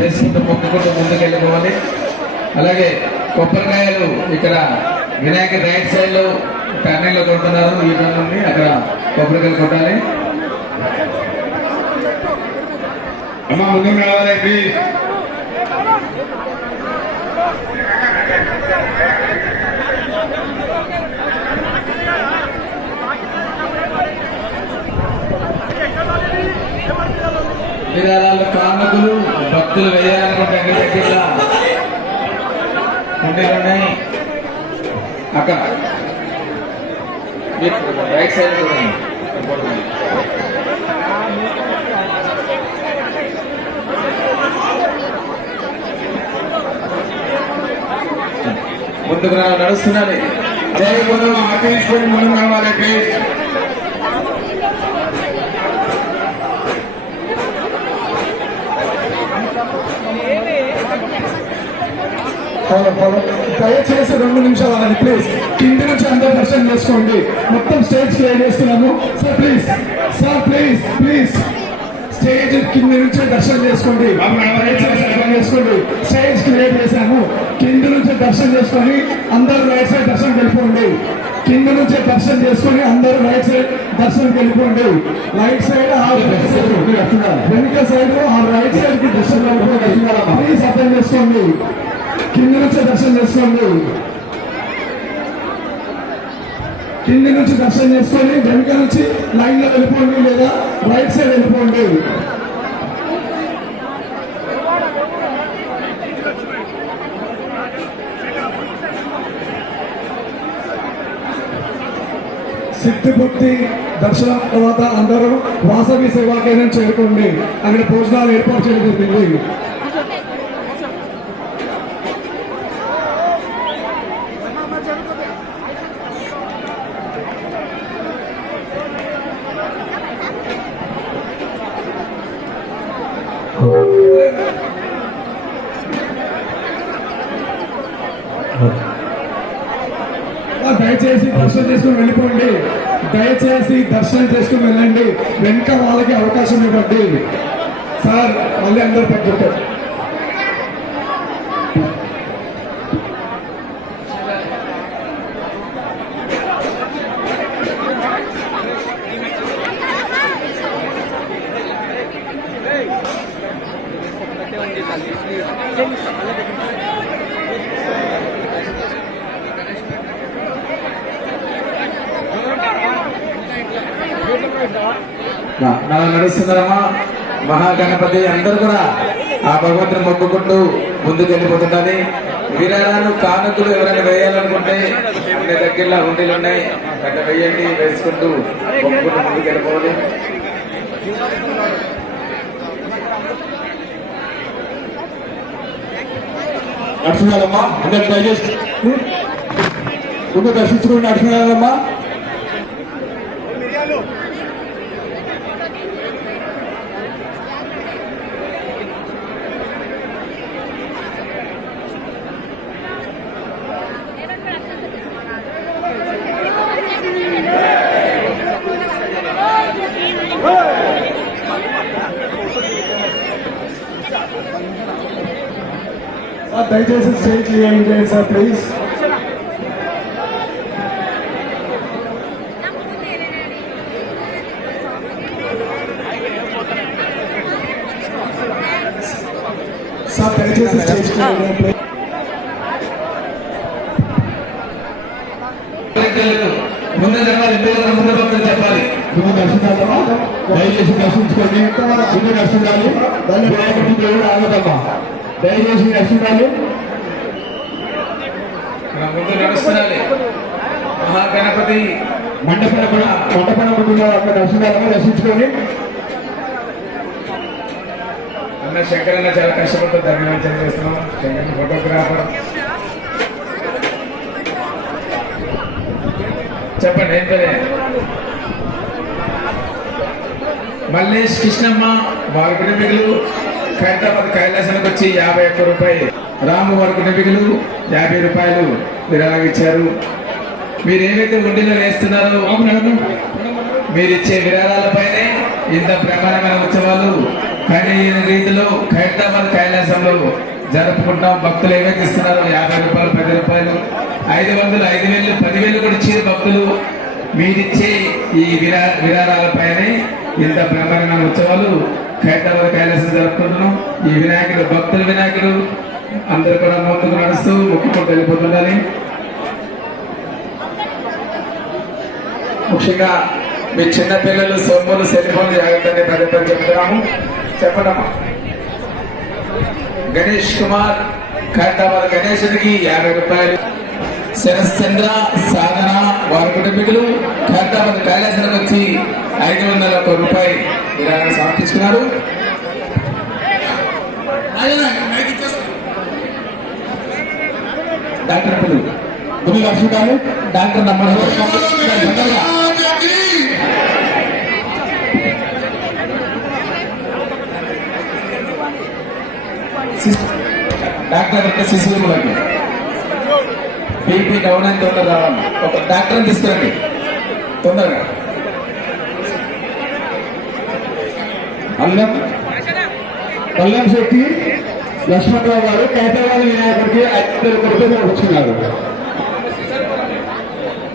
వేసుకుంటూ మొక్కుకుంటూ ముందుకు వెళ్ళిపోవాలి. అలాగే కొబ్బరికాయలు ఇక్కడ వినాయక రైట్ సైడ్ లో టర్నింగ్ లో కొడుతున్నారు. ఈ నుండి అక్కడ కొబ్బరికాయలు కొట్టాలి. అమ్మ ముందుకు రావాలి ప్లీజ్. విరాళాలు కానుకలు భక్తులు వేయాలనుకుంటే దగ్గర ఉన్నాయి. అక్కడ రైట్ సైడ్ చూడండి. ముందుకు నడుస్తున్నది. అదే ముందు ఆకర్షించుకొని ముందుకు రావాలి ప్లీజ్. దయచేసి 2 నిమిషాలు అవ్వాలి ప్లీజ్. కింది నుంచి అందరూ దర్శనం చేసుకోండి. మొత్తం స్టేజ్ క్లియర్ చేస్తున్నాము sir. Please sir, please please stage కింది నుంచి దర్శనం చేసుకోండి. చేసుకోండి. స్టేజ్ క్లియర్ చేశాము. కింది నుంచి దర్శనం చేసుకొని అందరూ రైట్ సైడ్ దర్శనం వెళ్ళిపోండి. కింద నుంచి దర్శనం చేసుకొని అందరూ రైట్ సైడ్ దర్శనం వెళ్ళిపోండి. రైట్ సైడ్ వెనుక సైడ్ ఆ రైట్ సైడ్ కి దర్శనం వెళ్ళిపోండి. ప్లీజ్ అర్థం చేసుకోండి. కింద నుంచి దర్శనం చేసుకోండి. కింది నుంచి దర్శనం చేసుకొని వెనుక నుంచి లైన్ లో వెళ్ళిపోండి లేదా రైట్ సైడ్ వెళ్ళిపోండి. సిద్ధిబుద్ధి దర్శనం తర్వాత అందరూ వాసవి సేవా కేంద్రం చేరుకోండి. అక్కడ భోజనాలు ఏర్పాటు చేయబోతుంది. దయచేసి దర్శనం చేసుకుని వెళ్ళిపోండి. దయచేసి దర్శనం చేసుకుని వెళ్ళండి. వెనుక వాళ్ళకి అవకాశం ఇవ్వండి సార్. మళ్ళీ అందరూ పట్టుకుంటారు. నడుస్తున్నారమ్మా. మహాగణపతి అందరూ కూడా ఆ భగవంతుని మొక్కుకుంటూ ముందుకు వెళ్ళిపోతుంటారు. విరాళాలు కానుకలు ఎవరైనా వేయాలనుకుంటే ఉండే దగ్గరలో ఉండీలు ఉన్నాయి. అక్కడ వేయండి. వేసుకుంటూ మొక్కుకుంటూ ముందుకు వెళ్ళిపోవాలి. నడుచున్నారమ్మా. అందరు దయచేసి ముందు దర్శించుకుని నడుచున్నారమ్మా. దయచేసి స్టేజ్ క్లియర్ చేయండి సార్ ప్లీజ్. సార్ దయచేసి స్టేజ్ క్లియర్ చేయండి. ముందు ముందు భక్తులు చెప్పాలి. ముందు దర్శించాలమ్మా. దయచేసి దర్శించుకోండి. ముందు దర్శించాలి. దేవుడు ఆగదమ్మా. దయచేసి దర్శించాలి. ముందు నడుస్తున్నారు. మహాగణపతి మండపన అక్కడ దర్శనాలమ్మా. దర్శించుకొని అన్న శంకరన్న చాలా కష్టపడుతూ ధర్మవంచన చేస్తున్నాం. శంకర్ ఫోటోగ్రాఫర్ చెప్పండి ఏం పేరే? మల్లేష్ కృష్ణమ్మ వారి కుటుంబీకులు ఖైరతాబాద్ కైలాసానికి వచ్చి 51 రూపాయలు. రాము వారి కుటుంబీకులు 50 రూపాయలు విరాళంగా ఇచ్చారు. మీరు ఏవైతే ఉండిలో వేస్తున్నారో మీరిచ్చే విరాళాలపైనే ఇంత ప్రమాణమైన ఉత్సవాలు కానీ రీతిలో ఖైరతాబాద్ కైలాస కైలాసంలో జరుపుకుంటాం. భక్తులు ఏమైతే ఇస్తున్నారు 50 రూపాయలు, 10 రూపాయలు, 500, 5,000, 10,000 కూడా ఇచ్చిన భక్తులు మీరిచ్చే ఈ విరాళాలపైనే ఇంత బ్రహ్మాండమైన ఉత్సవాలు ఖైరతాబాద్ కైలాసం జరుపుకుంటున్నాం. ఈ వినాయకుడు భక్తుల వినాయకుడు అందరూ కూడా ముందుకు నడుస్తూ మొక్కుకుంటూ వెళ్ళిపోతుండాలి. ముఖ్యంగా మీ చిన్న పిల్లలు సొమ్ములు సెల్ ఫోన్ జాగ్రత్తని పదే చెప్తున్నాము. చెప్పడమ్మా. గణేష్ కుమార్ ఖైరతాబాద్ గణేశుడికి 50 రూపాయలు. శరశ్చంద్ర సాధన వారి కుటుంబీకులు ఖైరతాబాద్ కైలాసానికి వచ్చి 501 రూపాయి విరాళాన్ని సమర్పించుకున్నారు. డాక్టర్ పిల్లలు ముందు లక్ష్మీకాలు డాక్టర్ నమ్మడం డాక్టర్ అంటే శిశువులకి బీపీ డౌన్ అని తొందర రావాలి. ఒక డాక్టర్ని తీసుకురండి తొందరగా. కళ్యాణ శెట్టి లక్ష్మణరావు గారు ఖైరతాబాద్ వినాయకుడికి 500 రూపాయలు వచ్చున్నారు.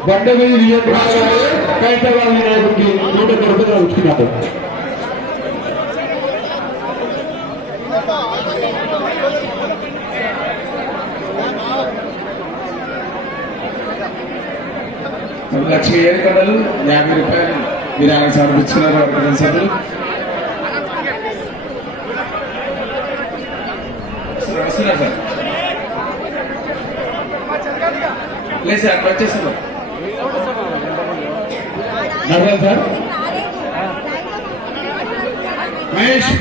బండవీధి విజయకుమార్ గారు ఖైరతాబాద్ వినాయకుడికి 100 రూపాయలు వచ్చున్నారు. లక్ష్మీ ఏడుకొండలు 50 రూపాయలు విరాళం సమర్పించుకున్నారు వారి కుటుంబ సభ్యులు. వస్తున్నారు సార్. లేదు సార్ అక్కడ వచ్చేస్తున్నారు. సార్ మహేష్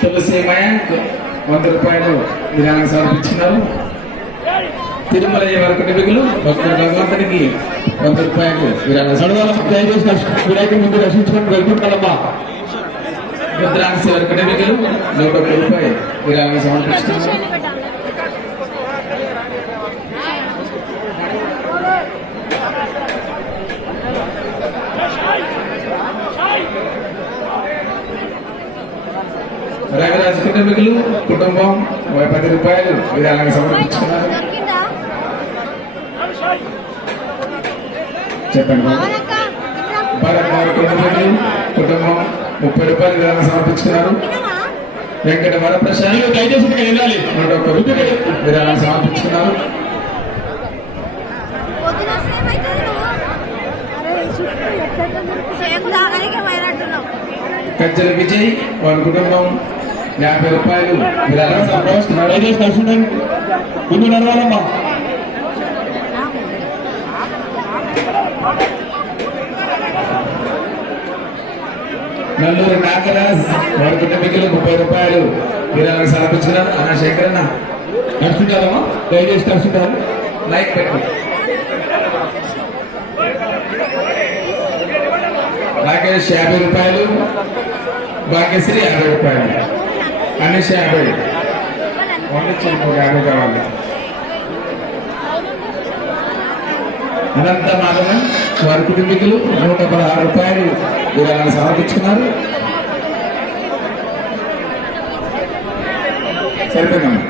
తులసి మయాంక్ 100 రూపాయలు విరాళం సమర్పించినారు. తిరుమల వారి కుటుంబీకులు భక్తుల భగవంతునికి 100 రూపాయలు విరాళం. వినాయకుడి ముందు రక్షించుకొని వెళ్తుంటారమ్మా. రుద్రాంశ వారి కుటుంబీకులు 101 రూపాయలు విరాళం సమర్పిస్తున్నారు. రవిరాజు కుటుంబీకులు కుటుంబం 10 రూపాయలు విరాళంగా సమర్పించుకున్నారు. చెప్పండి భారత్ వారి కుటుంబీకులు కుటుంబం 30 రూపాయలు విరాళంగా సమర్పించుకున్నారు. వెంకట వరప్రసాద్ దయచేసి వెళ్ళాలి 101 రూపాయలు విరాళంగా సమర్పించుకున్నారు. కజ్జల విజయ్ వారి కుటుంబం 50 రూపాయలు విరాళంగా సమర్పిస్తున్నారు. ముందు నడవాలమ్మా. నల్లూరు నాగరాజ్ వారి కుటుంబీకులు 30 రూపాయలు విరాళంగా సమర్పించుకున్నారు. అన్న శేఖరన్న నడుచుంటారమ్మా. దయచేసి నడుచుంటారు. లైక్ పెట్టు. రాకేష్ 50 రూపాయలు. భాగ్యశ్రీ 50 రూపాయలు. అనిష్ 50. వండించి 50 కావాలి. అనంత మాధవన్ వారి కుటుంబీకులు 116 రూపాయలు విరాళాలు సమర్పించుకున్నారు. సరిపోయిందమ్మా.